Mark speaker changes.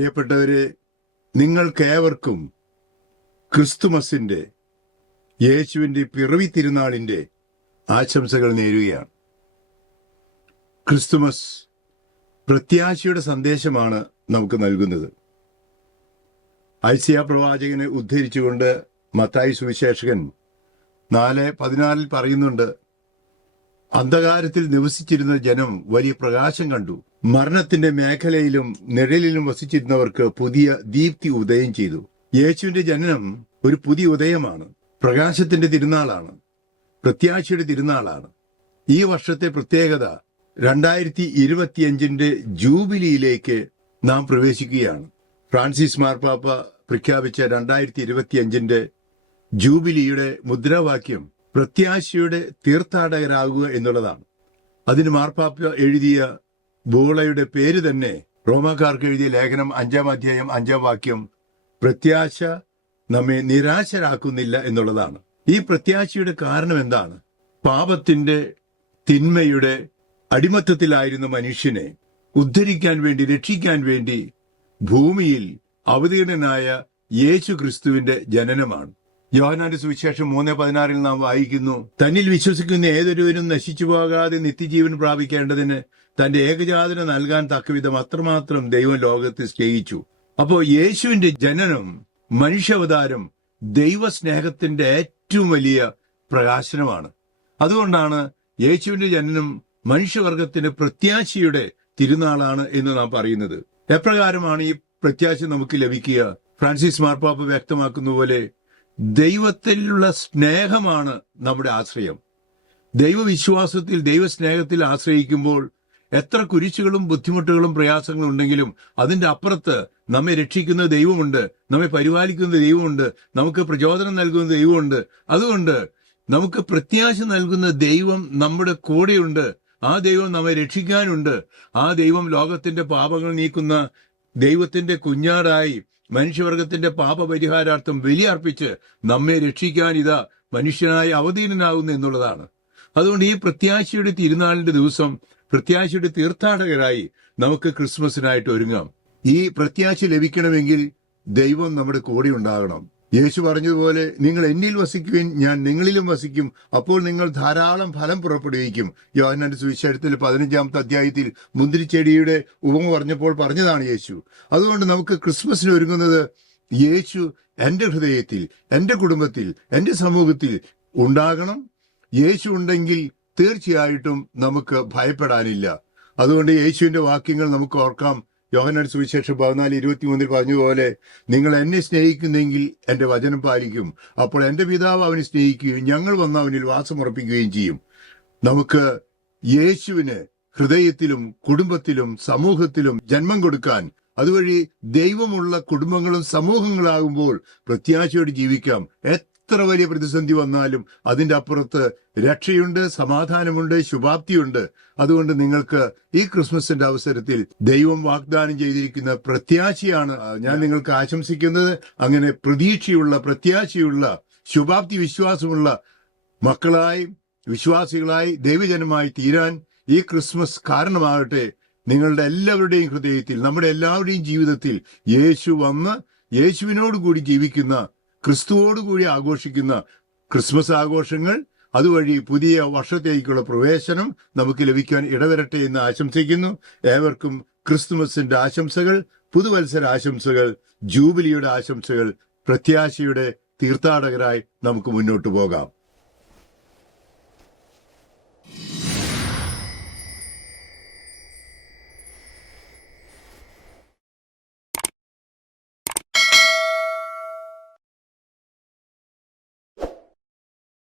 Speaker 1: പ്രിയപ്പെട്ടവരെ നിങ്ങൾക്കേവർക്കും ക്രിസ്തുമസിന്റെ യേശുവിന്റെ പിറവി തിരുനാളിന്റെ ആശംസകൾ നേരുകയാണ്. ക്രിസ്തുമസ് പ്രത്യാശയുടെ സന്ദേശമാണ് നമുക്ക് നൽകുന്നത്. ഐസിയ പ്രവാചകനെ ഉദ്ധരിച്ചുകൊണ്ട് മത്തായി സുവിശേഷകൻ നാല് പതിനാലിൽ പറയുന്നുണ്ട് അന്ധകാരത്തിൽ നിവസിച്ചിരുന്ന ജനം വലിയ പ്രകാശം കണ്ടു. മരണത്തിന്റെ മേഖലയിലും നിഴലിലും വസിച്ചിരുന്നവർക്ക് പുതിയ ദീപ്തി ഉദയം ചെയ്തു. യേശുവിന്റെ ജനനം ഒരു പുതിയ ഉദയമാണ്. പ്രകാശത്തിന്റെ തിരുനാളാണ്. പ്രത്യാശയുടെ തിരുനാളാണ്. ഈ വർഷത്തെ പ്രത്യേകത രണ്ടായിരത്തി ഇരുപത്തിയഞ്ചിന്റെ ജൂബിലിയിലേക്ക് നാം പ്രവേശിക്കുകയാണ്. ഫ്രാൻസിസ് മാർപ്പാപ്പ പ്രഖ്യാപിച്ച രണ്ടായിരത്തി ഇരുപത്തിയഞ്ചിന്റെ ജൂബിലിയുടെ മുദ്രാവാക്യം പ്രത്യാശയുടെ തീർത്ഥാടകരാകുക എന്നുള്ളതാണ്. അതിന് മാർപ്പാപ്പ എഴുതിയ ബോളയുടെ പേര് തന്നെ റോമാക്കാർക്ക് എഴുതിയ ലേഖനം അഞ്ചാം അധ്യായം അഞ്ചാം വാക്യം പ്രത്യാശ നമ്മെ നിരാശരാക്കുന്നില്ല എന്നുള്ളതാണ്. ഈ പ്രത്യാശയുടെ കാരണം എന്താണ്? പാപത്തിന്റെ തിന്മയുടെ അടിമത്തത്തിലായിരുന്ന മനുഷ്യനെ ഉദ്ധരിക്കാൻ വേണ്ടി രക്ഷിക്കാൻ വേണ്ടി ഭൂമിയിൽ അവതീർണനായ യേശു ക്രിസ്തുവിന്റെ ജനനമാണ്. യോഹനാന്റെ സുവിശേഷം മൂന്ന് പതിനാറിൽ നാം വായിക്കുന്നു. തന്നിൽ വിശ്വസിക്കുന്ന ഏതൊരുവരും നശിച്ചു പോകാതെ നിത്യജീവൻ പ്രാപിക്കേണ്ടതിന് തന്റെ ഏകജാതന നൽകാൻ തക്കവിധം അത്രമാത്രം ദൈവം ലോകത്തെ സ്നേഹിച്ചു. അപ്പോ യേശുവിന്റെ ജനനം മനുഷ്യാവതാരം ദൈവസ്നേഹത്തിന്റെ ഏറ്റവും വലിയ പ്രകാശനമാണ്. അതുകൊണ്ടാണ് യേശുവിന്റെ ജനനം മനുഷ്യവർഗത്തിന്റെ പ്രത്യാശയുടെ തിരുനാളാണ് എന്ന് നാം പറയുന്നത്. എപ്രകാരമാണ് ഈ പ്രത്യാശ നമുക്ക് ലഭിക്കുക? ഫ്രാൻസിസ് മാർപ്പാപ്പ വ്യക്തമാക്കുന്ന പോലെ ദൈവത്തിലുള്ള സ്നേഹമാണ് നമ്മുടെ ആശ്രയം. ദൈവവിശ്വാസത്തിൽ ദൈവസ്നേഹത്തിൽ ആശ്രയിക്കുമ്പോൾ എത്ര കുരിശുകളും ബുദ്ധിമുട്ടുകളും പ്രയാസങ്ങളും ഉണ്ടെങ്കിലും അതിന്റെ അപ്പുറത്ത് നമ്മെ രക്ഷിക്കുന്ന ദൈവമുണ്ട് നമ്മെ പരിപാലിക്കുന്ന ദൈവമുണ്ട് നമുക്ക് പ്രചോദനം നൽകുന്ന ദൈവമുണ്ട്. അതുകൊണ്ട് നമുക്ക് പ്രത്യാശ നൽകുന്ന ദൈവം നമ്മുടെ കൂടെയുണ്ട്. ആ ദൈവം നമ്മെ രക്ഷിക്കാനുണ്ട്. ആ ദൈവം ലോകത്തിന്റെ പാപങ്ങൾ നീക്കുന്ന ദൈവത്തിന്റെ കുഞ്ഞാടായി മനുഷ്യവർഗത്തിന്റെ പാപപരിഹാരാർത്ഥം ബലിയർപ്പിച്ച് നമ്മെ രക്ഷിക്കാൻ ഇതാ മനുഷ്യനായി അവതീർണനാകുന്നു എന്നുള്ളതാണ്. അതുകൊണ്ട് ഈ പ്രത്യാശയുടെ തിരുനാളിന്റെ ദിവസം പ്രത്യാശയുടെ തീർത്ഥാടകരായി നമുക്ക് ക്രിസ്മസിനായിട്ട് ഒരുങ്ങാം. ഈ പ്രത്യാശ ലഭിക്കണമെങ്കിൽ ദൈവം നമ്മുടെ കൂടെ ഉണ്ടാകണം. യേശു പറഞ്ഞതുപോലെ നിങ്ങൾ എന്നിൽ വസിക്കുവിൻ ഞാൻ നിങ്ങളിലും വസിക്കും. അപ്പോൾ നിങ്ങൾ ധാരാളം ഫലം പുറപ്പെടുവിക്കും. യോഹന്നാന്റെ സുവിശേഷത്തിൽ പതിനഞ്ചാമത്തെ അധ്യായത്തിൽ മുന്തിരിച്ചെടിയുടെ ഉപമ പറഞ്ഞപ്പോൾ പറഞ്ഞതാണ് യേശു. അതുകൊണ്ട് നമുക്ക് ക്രിസ്മസിന് ഒരുങ്ങുന്നത് യേശു എന്റെ ഹൃദയത്തിൽ എന്റെ കുടുംബത്തിൽ എന്റെ സമൂഹത്തിൽ ഉണ്ടാകണം. യേശു ഉണ്ടെങ്കിൽ തീർച്ചയായിട്ടും നമുക്ക് ഭയപ്പെടാനില്ല. അതുകൊണ്ട് യേശുവിന്റെ വാക്യങ്ങൾ നമുക്ക് ഓർക്കാം. യോഹനാൻ സുവിശേഷം പതിനാല് ഇരുപത്തി മൂന്നിൽ പറഞ്ഞതുപോലെ നിങ്ങൾ എന്നെ സ്നേഹിക്കുന്നെങ്കിൽ എന്റെ വചനം പാലിക്കും. അപ്പോൾ എന്റെ പിതാവ് അവനെ സ്നേഹിക്കുകയും ഞങ്ങൾ വന്ന് അവനിൽ വാസമുറപ്പിക്കുകയും ചെയ്യും. നമുക്ക് യേശുവിന് ഹൃദയത്തിലും കുടുംബത്തിലും സമൂഹത്തിലും ജന്മം കൊടുക്കാൻ അതുവഴി ദൈവമുള്ള കുടുംബങ്ങളും സമൂഹങ്ങളാകുമ്പോൾ പ്രത്യാശയോടെ ജീവിക്കാം. എത്ര വലിയ പ്രതിസന്ധി വന്നാലും അതിന്റെ അപ്പുറത്ത് രക്ഷയുണ്ട് സമാധാനമുണ്ട് ശുഭാപ്തിയുണ്ട്. അതുകൊണ്ട് നിങ്ങൾക്ക് ഈ ക്രിസ്മസിന്റെ അവസരത്തിൽ ദൈവം വാഗ്ദാനം ചെയ്തിരിക്കുന്ന പ്രത്യാശയാണ് ഞാൻ നിങ്ങൾക്ക് ആശംസിക്കുന്നത്. അങ്ങനെ പ്രതീക്ഷയുള്ള പ്രത്യാശയുള്ള ശുഭാപ്തി വിശ്വാസമുള്ള മക്കളായി വിശ്വാസികളായി ദൈവജനമായി തീരാൻ ഈ ക്രിസ്മസ് കാരണമാകട്ടെ നിങ്ങളുടെ എല്ലാവരുടെയും ഹൃദയത്തിൽ നമ്മുടെ എല്ലാവരുടെയും ജീവിതത്തിൽ യേശു വന്ന് യേശുവിനോടുകൂടി ജീവിക്കുന്ന ക്രിസ്തുവോടുകൂടി ആഘോഷിക്കുന്ന ക്രിസ്മസ് ആഘോഷങ്ങൾ അതുവഴി പുതിയ വർഷത്തേക്കുള്ള പ്രവേശനം നമുക്ക് ലഭിക്കാൻ ഇടവരട്ടെ എന്ന് ആശംസിക്കുന്നു. ഏവർക്കും ക്രിസ്തുമസിന്റെ ആശംസകൾ പുതുവത്സര ആശംസകൾ ജൂബിലിയുടെ ആശംസകൾ പ്രത്യാശയുടെ തീർത്ഥാടകരായി നമുക്ക് മുന്നോട്ട് പോകാം.